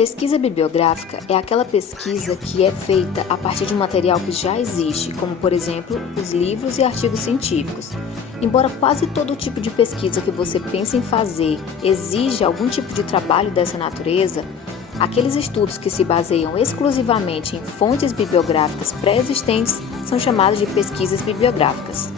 Pesquisa bibliográfica é aquela pesquisa que é feita a partir de um material que já existe, como, por exemplo, os livros e artigos científicos. Embora quase todo tipo de pesquisa que você pensa em fazer exija algum tipo de trabalho dessa natureza, aqueles estudos que se baseiam exclusivamente em fontes bibliográficas pré-existentes são chamados de pesquisas bibliográficas.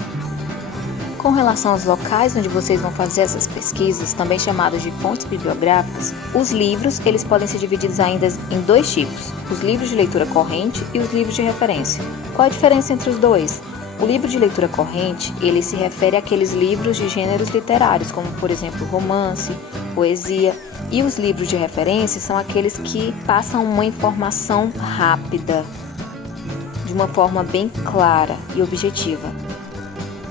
Com relação aos locais onde vocês vão fazer essas pesquisas, também chamados de fontes bibliográficas, os livros eles podem ser divididos ainda em dois tipos, os livros de leitura corrente e os livros de referência. Qual a diferença entre os dois? O livro de leitura corrente, ele se refere àqueles livros de gêneros literários, como por exemplo romance, poesia, e os livros de referência são aqueles que passam uma informação rápida, de uma forma bem clara e objetiva.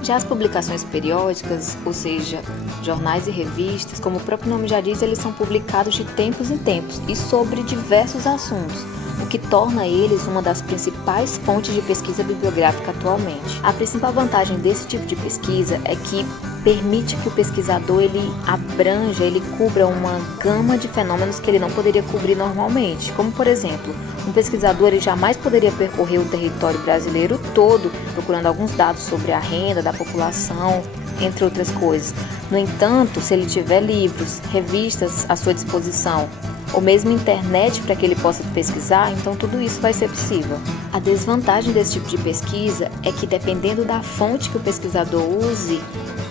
Já as publicações periódicas, ou seja, jornais e revistas, como o próprio nome já diz, eles são publicados de tempos em tempos e sobre diversos assuntos, o que torna eles uma das principais fontes de pesquisa bibliográfica atualmente. A principal vantagem desse tipo de pesquisa é que permite que o pesquisador ele abranja, ele cubra uma gama de fenômenos que ele não poderia cobrir normalmente, como por exemplo, um pesquisador ele jamais poderia percorrer o território brasileiro todo procurando alguns dados sobre a renda da população, entre outras coisas. No entanto, se ele tiver livros, revistas à sua disposição, ou mesmo internet para que ele possa pesquisar, então tudo isso vai ser possível. A desvantagem desse tipo de pesquisa é que, dependendo da fonte que o pesquisador use,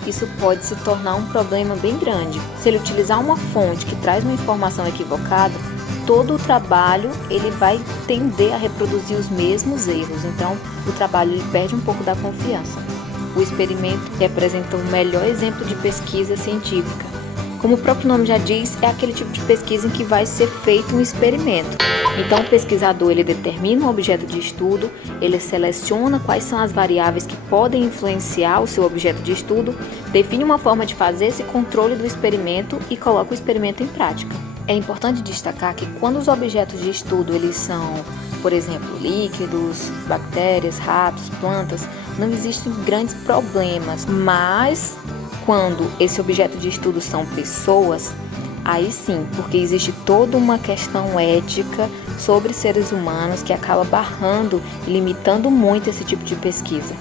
isso pode se tornar um problema bem grande. Se ele utilizar uma fonte que traz uma informação equivocada, todo o trabalho ele vai tender a reproduzir os mesmos erros, então o trabalho ele perde um pouco da confiança. O experimento representa o melhor exemplo de pesquisa científica. Como o próprio nome já diz, é aquele tipo de pesquisa em que vai ser feito um experimento. Então o pesquisador ele determina um objeto de estudo, ele seleciona quais são as variáveis que podem influenciar o seu objeto de estudo, define uma forma de fazer esse controle do experimento e coloca o experimento em prática. É importante destacar que quando os objetos de estudo eles são, por exemplo, líquidos, bactérias, ratos, plantas, não existem grandes problemas, mas quando esse objeto de estudo são pessoas, aí sim, porque existe toda uma questão ética sobre seres humanos que acaba barrando e limitando muito esse tipo de pesquisa.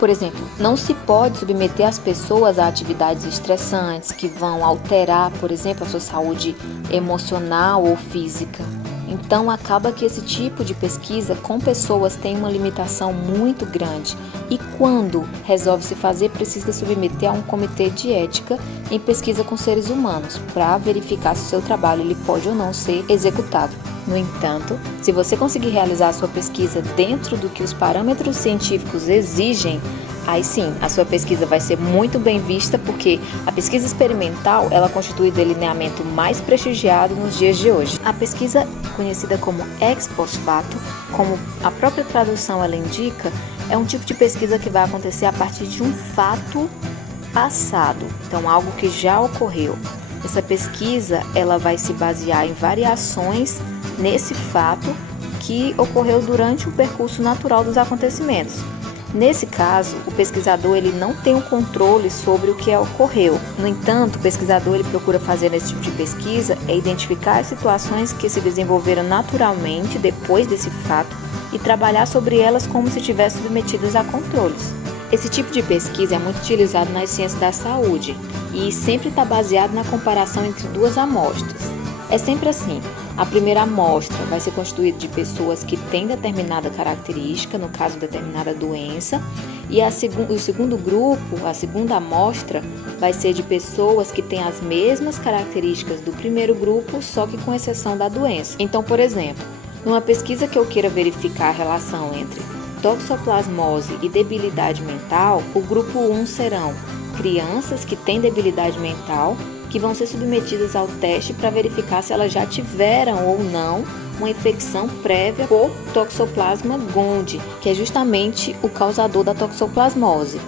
Por exemplo, não se pode submeter as pessoas a atividades estressantes que vão alterar, por exemplo, a sua saúde emocional ou física. Então, acaba que esse tipo de pesquisa com pessoas tem uma limitação muito grande e quando resolve se fazer, precisa submeter a um comitê de ética em pesquisa com seres humanos para verificar se o seu trabalho ele pode ou não ser executado. No entanto, se você conseguir realizar a sua pesquisa dentro do que os parâmetros científicos exigem, aí sim, a sua pesquisa vai ser muito bem vista porque a pesquisa experimental ela constitui o delineamento mais prestigiado nos dias de hoje. A pesquisa conhecida como ex post facto, como a própria tradução ela indica, é um tipo de pesquisa que vai acontecer a partir de um fato passado, então algo que já ocorreu. Essa pesquisa ela vai se basear em variações nesse fato que ocorreu durante o percurso natural dos acontecimentos. Nesse caso, o pesquisador ele não tem o controle sobre o que ocorreu. No entanto, o pesquisador ele procura fazer nesse tipo de pesquisa é identificar as situações que se desenvolveram naturalmente depois desse fato e trabalhar sobre elas como se estivessem submetidas a controles. Esse tipo de pesquisa é muito utilizado nas ciências da saúde e sempre está baseado na comparação entre duas amostras. É sempre assim. A primeira amostra vai ser constituída de pessoas que têm determinada característica, no caso, determinada doença, e o segundo grupo, a segunda amostra, vai ser de pessoas que têm as mesmas características do primeiro grupo, só que com exceção da doença. Então, por exemplo, numa pesquisa que eu queira verificar a relação entre toxoplasmose e debilidade mental, o grupo 1 serão crianças que têm debilidade mental, que vão ser submetidas ao teste para verificar se elas já tiveram ou não uma infecção prévia por Toxoplasma gondii, que é justamente o causador da toxoplasmose.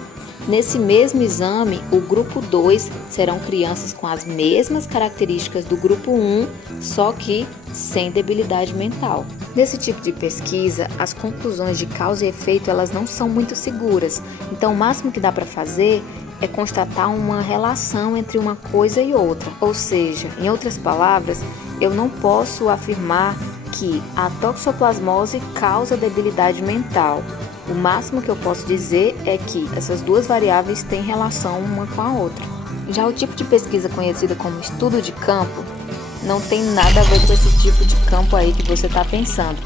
Nesse mesmo exame, o grupo 2 serão crianças com as mesmas características do grupo 1, só que sem debilidade mental. Nesse tipo de pesquisa, as conclusões de causa e efeito elas não são muito seguras, então o máximo que dá para fazer é constatar uma relação entre uma coisa e outra, ou seja, em outras palavras, eu não posso afirmar que a toxoplasmose causa debilidade mental. O máximo que eu posso dizer é que essas duas variáveis têm relação uma com a outra. Já o tipo de pesquisa conhecida como estudo de campo não tem nada a ver com esse tipo de campo aí que você está pensando.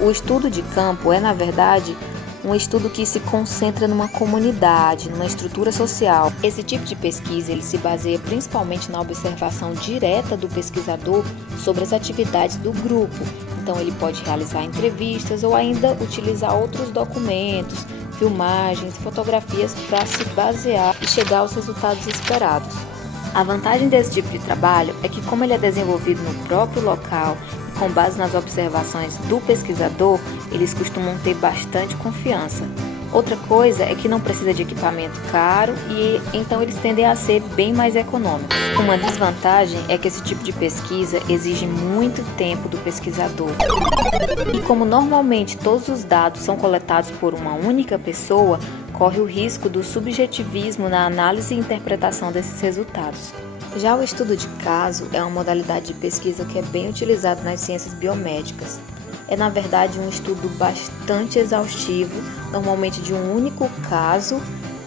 O estudo de campo é, na verdade, um estudo que se concentra numa comunidade, numa estrutura social. Esse tipo de pesquisa ele se baseia principalmente na observação direta do pesquisador sobre as atividades do grupo. Então ele pode realizar entrevistas ou ainda utilizar outros documentos, filmagens, fotografias para se basear e chegar aos resultados esperados. A vantagem desse tipo de trabalho é que, como ele é desenvolvido no próprio local e com base nas observações do pesquisador, eles costumam ter bastante confiança. Outra coisa é que não precisa de equipamento caro e então eles tendem a ser bem mais econômicos. Uma desvantagem é que esse tipo de pesquisa exige muito tempo do pesquisador. E como normalmente todos os dados são coletados por uma única pessoa, corre o risco do subjetivismo na análise e interpretação desses resultados. Já o estudo de caso é uma modalidade de pesquisa que é bem utilizada nas ciências biomédicas. É, na verdade, um estudo bastante exaustivo, normalmente de um único caso,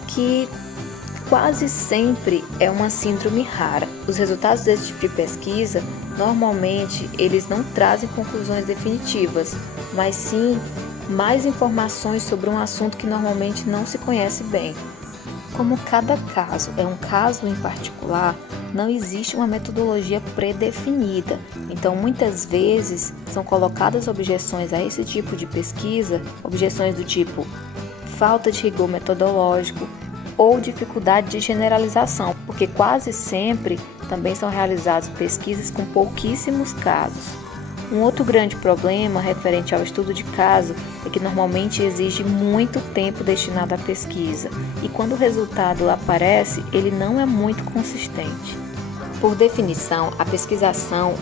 que quase sempre é uma síndrome rara. Os resultados desse tipo de pesquisa, normalmente, eles não trazem conclusões definitivas, mas sim mais informações sobre um assunto que normalmente não se conhece bem. Como cada caso é um caso em particular, não existe uma metodologia pré-definida. Então, muitas vezes, são colocadas objeções a esse tipo de pesquisa, objeções do tipo falta de rigor metodológico ou dificuldade de generalização, porque quase sempre também são realizadas pesquisas com pouquíssimos casos. Um outro grande problema referente ao estudo de caso é que normalmente exige muito tempo destinado à pesquisa e quando o resultado aparece, ele não é muito consistente. Por definição, a pesquisação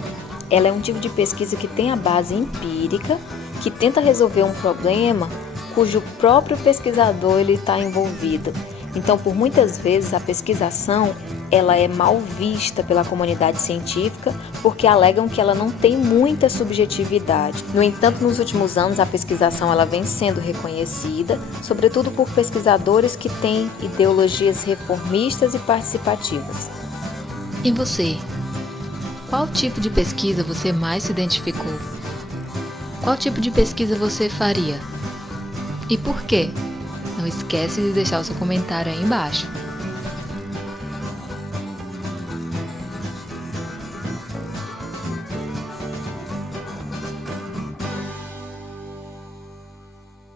ela é um tipo de pesquisa que tem a base empírica, que tenta resolver um problema cujo próprio pesquisador está envolvido. Então, por muitas vezes, a pesquisação ela é mal vista pela comunidade científica porque alegam que ela não tem muita subjetividade. No entanto, nos últimos anos, a pesquisação ela vem sendo reconhecida, sobretudo por pesquisadores que têm ideologias reformistas e participativas. E você? Qual tipo de pesquisa você mais se identificou? Qual tipo de pesquisa você faria? E por quê? Não esquece de deixar o seu comentário aí embaixo.